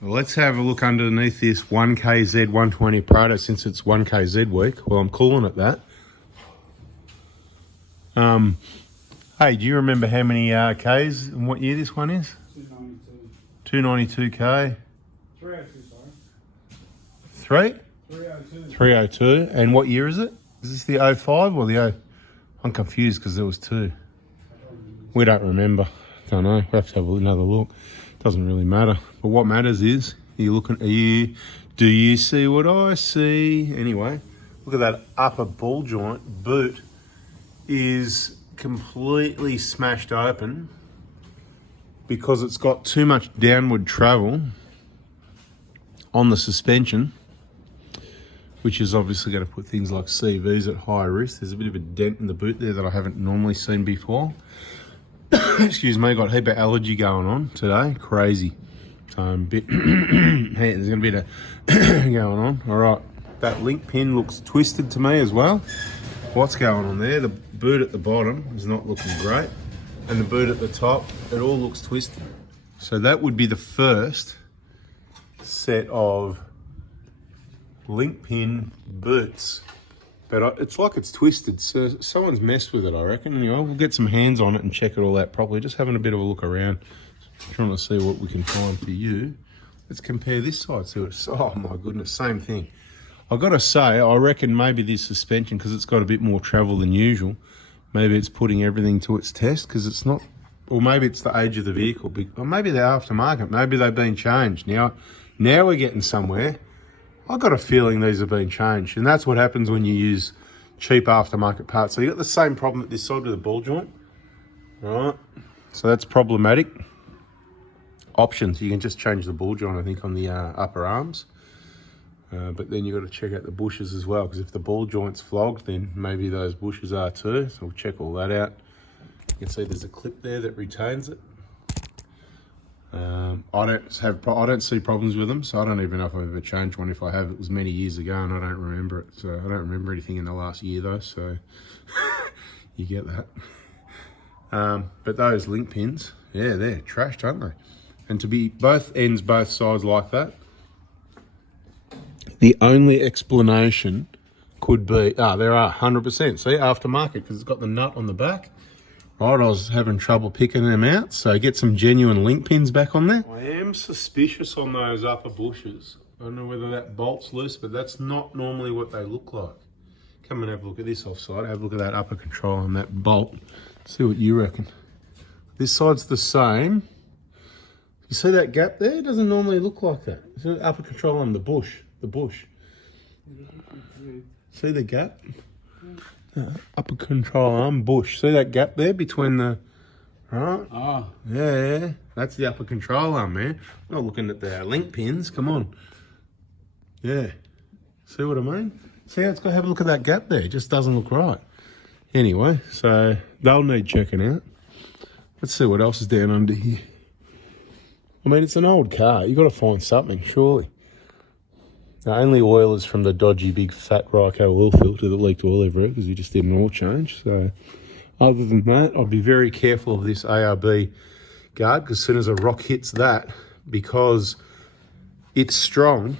Well, let's have a look underneath this 1KZ 120 Prado since it's 1KZ week. Well, I'm calling it that. Hey, do you remember how many Ks and what year this one is? 292. 292K. 302, Three? sorry. 302. 302. And what year is it? Is this the 05 or the 0? I'm confused because there was two. We don't remember. Don't know. We'll have to have another look. Doesn't really matter. But what matters is, do you see what I see? Anyway, look at that upper ball joint. Boot is completely smashed open because it's got too much downward travel on the suspension, which is obviously going to put things like CVs at high risk. There's a bit of a dent in the boot there that I haven't normally seen before. Excuse me, got a heap of allergy going on today. Crazy. So I'm a bit, hey, there's going to be a going on. All right, that link pin looks twisted to me as well. What's going on there? The boot at the bottom is not looking great. And the boot at the top, it all looks twisted. So that would be the first set of link pin boots. But it's like it's twisted, so someone's messed with it, I reckon. Anyway, we'll get some hands on it and check it all out properly. Just having a bit of a look around, trying to see what we can find for you. Let's compare this side to it. Oh my goodness, same thing. I've got to say, I reckon maybe this suspension, because it's got a bit more travel than usual, maybe it's putting everything to its test, because it's not, or maybe it's the age of the vehicle, or maybe they're aftermarket, maybe they've been changed. Now we're getting somewhere. I've got a feeling these have been changed, and that's what happens when you use cheap aftermarket parts. So you've got the same problem at this side with the ball joint. All right, so that's problematic. Options, you can just change the ball joint, I think, on the upper arms. But then you've got to check out the bushes as well, because if the ball joint's flogged, then maybe those bushes are too. So we'll check all that out. You can see there's a clip there that retains it. I don't see problems with them, so I don't even know if I've ever changed one. If I have, it was many years ago, and I don't remember it. So I don't remember anything in the last year though. So you get that. But those link pins, yeah, they're trashed, aren't they? And to be both ends, both sides like that, the only explanation could be, there are 100%. See, aftermarket, because it's got the nut on the back. Right, I was having trouble picking them out, so get some genuine link pins back on there. I am suspicious on those upper bushes. I don't know whether that bolt's loose, but that's not normally what they look like. Come and have a look at this offside. Have a look at that upper control and that bolt. See what you reckon. This side's the same. You see that gap there? It doesn't normally look like that. See the upper control on the bush. See the gap? Upper control arm bush. See that gap there between the, right? Ah. Yeah, that's the upper control arm, man. I'm not looking at the link pins. Come on. Yeah. See what I mean? See how it's got to have a look at that gap there. It just doesn't look right. Anyway, so they'll need checking out. Let's see what else is down under here. I mean, it's an old car. You've got to find something, surely. The only oil is from the dodgy big fat Ryco oil filter that leaked oil everywhere because we just did an oil change. So other than that, I'll be very careful of this ARB guard, because as soon as a rock hits that, because it's strong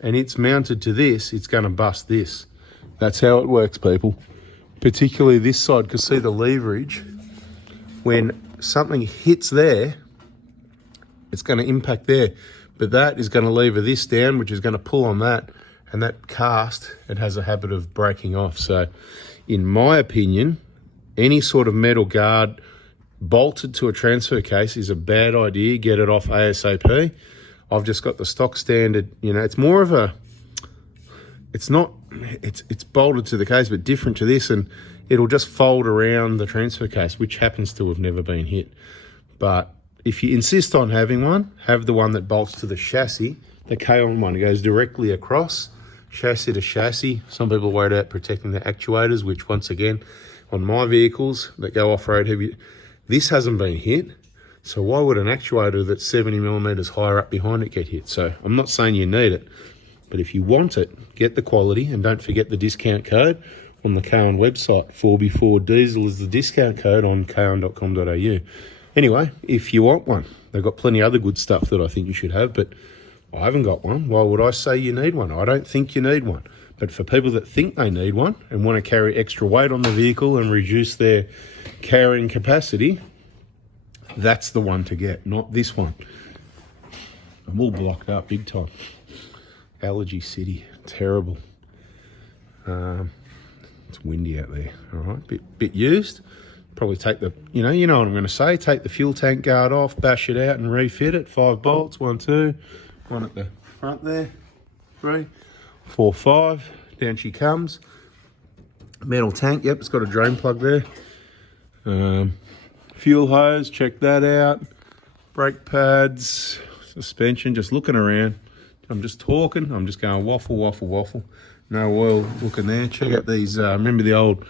and it's mounted to this, it's going to bust this. That's how it works, people. Particularly this side, because see the leverage, when something hits there, it's going to impact there. But that is going to lever this down, which is going to pull on that, and that cast, it has a habit of breaking off. So in my opinion, any sort of metal guard bolted to a transfer case is a bad idea. Get it off ASAP. I've just got the stock standard, it's more of a, it's bolted to the case, but different to this, and it'll just fold around the transfer case, which happens to have never been hit. But if you insist on having one, have the one that bolts to the chassis. The K-on one goes directly across, chassis to chassis. Some people are worried about protecting the actuators, which once again, on my vehicles that go off-road heavy, this hasn't been hit. So why would an actuator that's 70 millimeters higher up behind it get hit? So I'm not saying you need it, but if you want it, get the quality, and don't forget the discount code on the K-on website. 4B4 Diesel is the discount code on kon.com.au. Anyway, if you want one, They've got plenty of other good stuff that I think you should have, but I haven't got one. Why would I say you need one? I don't think you need one. But for people that think they need one and want to carry extra weight on the vehicle and reduce their carrying capacity, that's the one to get, not this one. I'm all blocked up big time. Allergy city, terrible. It's windy out there, all right, bit used. Probably take the, you know what I'm going to say, take the fuel tank guard off, bash it out and refit it. 5 bolts, 1, 2, one at the front there, 3, 4, 5, down she comes. Metal tank, yep, it's got a drain plug there. Fuel hose, check that out. Brake pads, suspension, just looking around. I'm just talking, I'm just going waffle, waffle, waffle. No oil looking there. Check out these, remember the old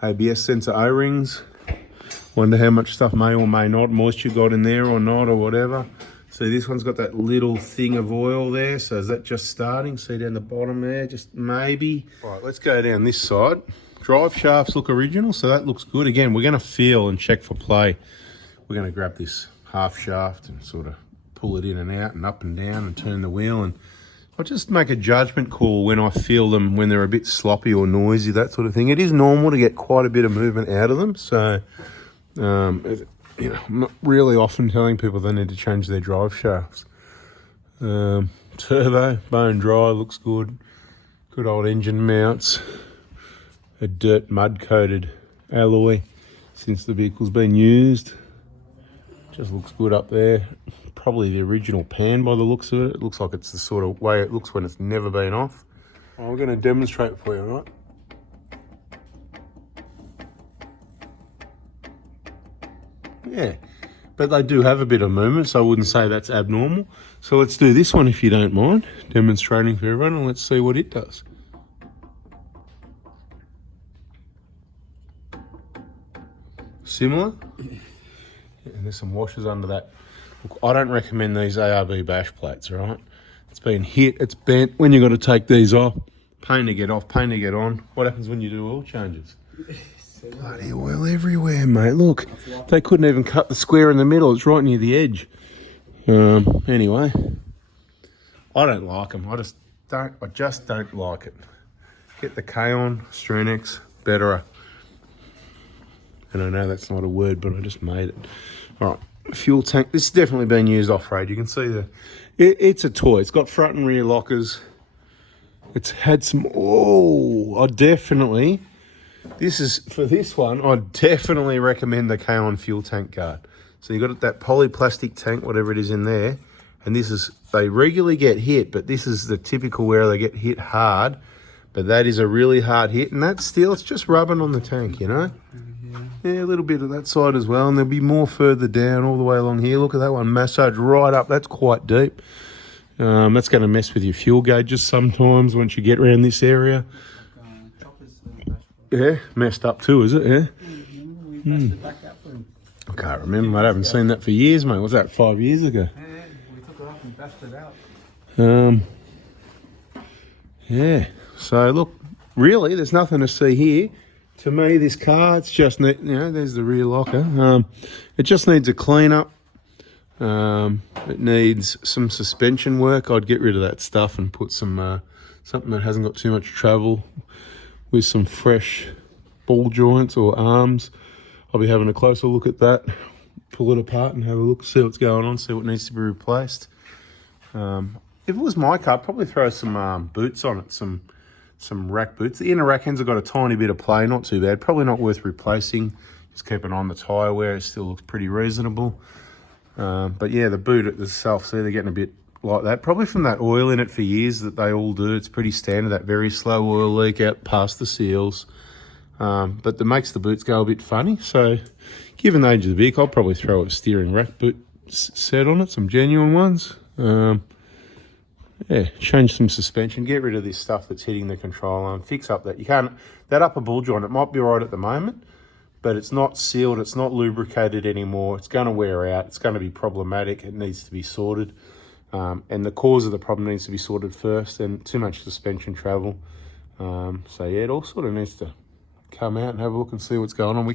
ABS sensor O-rings? Wonder how much stuff may or may not, moisture got in there or not or whatever. See, this one's got that little thing of oil there, so is that just starting? See down the bottom there, just maybe. All right, let's go down this side. Drive shafts look original, so that looks good. Again, we're gonna feel and check for play. We're gonna grab this half shaft and sort of pull it in and out and up and down and turn the wheel, and I'll just make a judgment call when I feel them, when they're a bit sloppy or noisy, that sort of thing. It is normal to get quite a bit of movement out of them, so you know, I'm not really often telling people they need to change their drive shafts. Turbo, bone dry, looks good. Good old engine mounts. A dirt mud coated alloy since the vehicle's been used. Just looks good up there. Probably the original pan by the looks of it. It looks like it's the sort of way it looks when it's never been off. Well, we're going to demonstrate for you, all right? Yeah, but they do have a bit of movement, so I wouldn't say that's abnormal. So let's do this one if you don't mind, demonstrating for everyone, and let's see what it does. Similar? And there's some washers under that. Look, I don't recommend these ARB bash plates, all right? It's been hit, it's bent. When you've got to take these off, pain to get off, pain to get on. What happens when you do oil changes? Bloody oil everywhere, mate. Look, they couldn't even cut the square in the middle. It's right near the edge. Anyway, I don't like them. I just don't like it. Get the K-on, Strenex, better. And I know that's not a word, but I just made it. All right, fuel tank. This has definitely been used off-road. You can see it's a toy. It's got front and rear lockers. It's had some, for this one, I'd definitely recommend the K-on fuel tank guard. So you've got that polyplastic tank, whatever it is in there, and they regularly get hit, but this is the typical where they get hit hard, but that is a really hard hit, and that's still, it's just rubbing on the tank, you know? Yeah, a little bit of that side as well, and there'll be more further down all the way along here. Look at that one, massage right up, that's quite deep. That's going to mess with your fuel gauges sometimes once you get around this area. Yeah, messed up too, is it? Yeah. I can't remember. I haven't seen that for years, mate. Was that 5 years ago? Yeah, we took it off and bashed it out. Yeah. So look, really, there's nothing to see here. To me, this car, it's just, there's the rear locker. It just needs a clean up. It needs some suspension work. I'd get rid of that stuff and put some something that hasn't got too much travel, with some fresh ball joints or arms. I'll be having a closer look at that, pull it apart and have a look, see what's going on, see what needs to be replaced. If it was my car, I'd probably throw some boots on it, some rack boots. The inner rack ends have got a tiny bit of play, not too bad. Probably not worth replacing. Just keep it on the tyre wear, it still looks pretty reasonable. But yeah, the boot itself, see, they're getting a bit like that. Probably from that oil in it for years that they all do. It's pretty standard, that very slow oil leak out past the seals. But that makes the boots go a bit funny. So given the age of the vehicle, I'll probably throw a steering rack boot set on it, some genuine ones. Yeah, change some suspension, get rid of this stuff that's hitting the control arm, fix up that upper ball joint, it might be right at the moment, but it's not sealed, it's not lubricated anymore, it's going to wear out, it's going to be problematic, it needs to be sorted. And the cause of the problem needs to be sorted first, and too much suspension travel. So yeah, it all sort of needs to come out and have a look and see what's going on.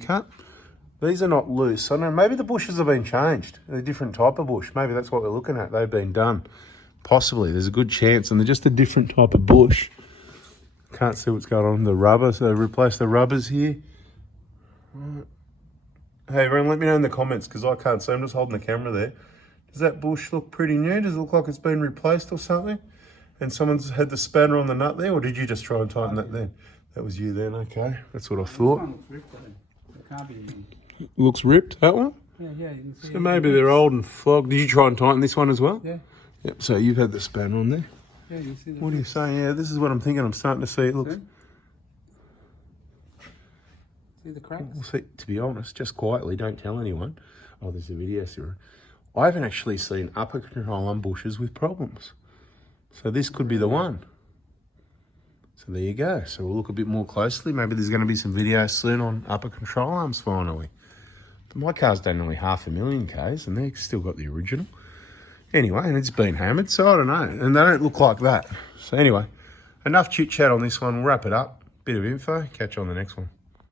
These are not loose. I don't know, maybe the bushes have been changed. They're a different type of bush. Maybe that's what we're looking at. They've been done. Possibly. There's a good chance. And they're just a different type of bush. Can't see what's going on with the rubber. So they've replaced the rubbers here. Right. Hey, everyone, let me know in the comments because I can't see. I'm just holding the camera there. Does that bush look pretty new? Does it look like it's been replaced or something? And someone's had the spanner on the nut there? Or did you just try and tighten that then? That was you then, okay. That's what I thought. It can't be. Looks ripped, that one? Yeah, you can see. So maybe they're old and fogged. Did you try and tighten this one as well? Yeah. Yep, so you've had the spanner on there. Yeah, you see. What are you saying? Yeah, this is what I'm thinking. I'm starting to see it looks... See the cracks? Well, see, to be honest, just quietly, don't tell anyone. Oh, there's a video, Sarah. I haven't actually seen upper control arm bushes with problems. So this could be the one. So there you go. So we'll look a bit more closely. Maybe there's going to be some videos soon on upper control arms finally. But my car's done nearly 500,000 Ks and they've still got the original. Anyway, and it's been hammered, so I don't know. And they don't look like that. So anyway, enough chit chat on this one. We'll wrap it up. Bit of info. Catch you on the next one.